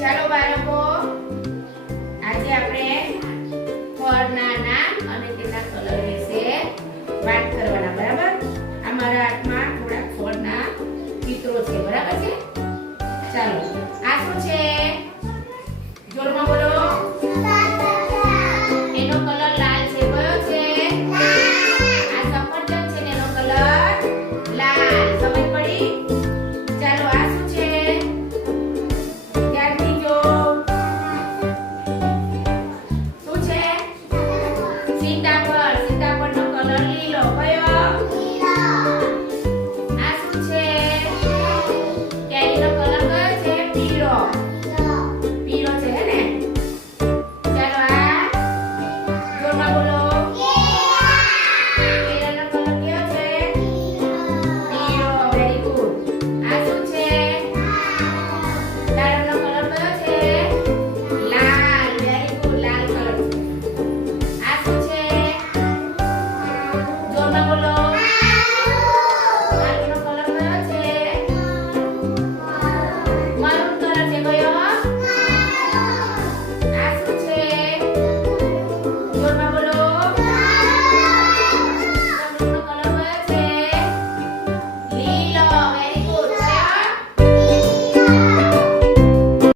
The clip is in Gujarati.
ચાલો બાળકો, આજે આપણે ફળના નામ અને તેના કલર વિશે વાત કરવાના. બરાબર? આ મારા હાથમાં થોડા ફળના ચિત્રો છે. બરાબર છે? ચાલો, આ શું છે?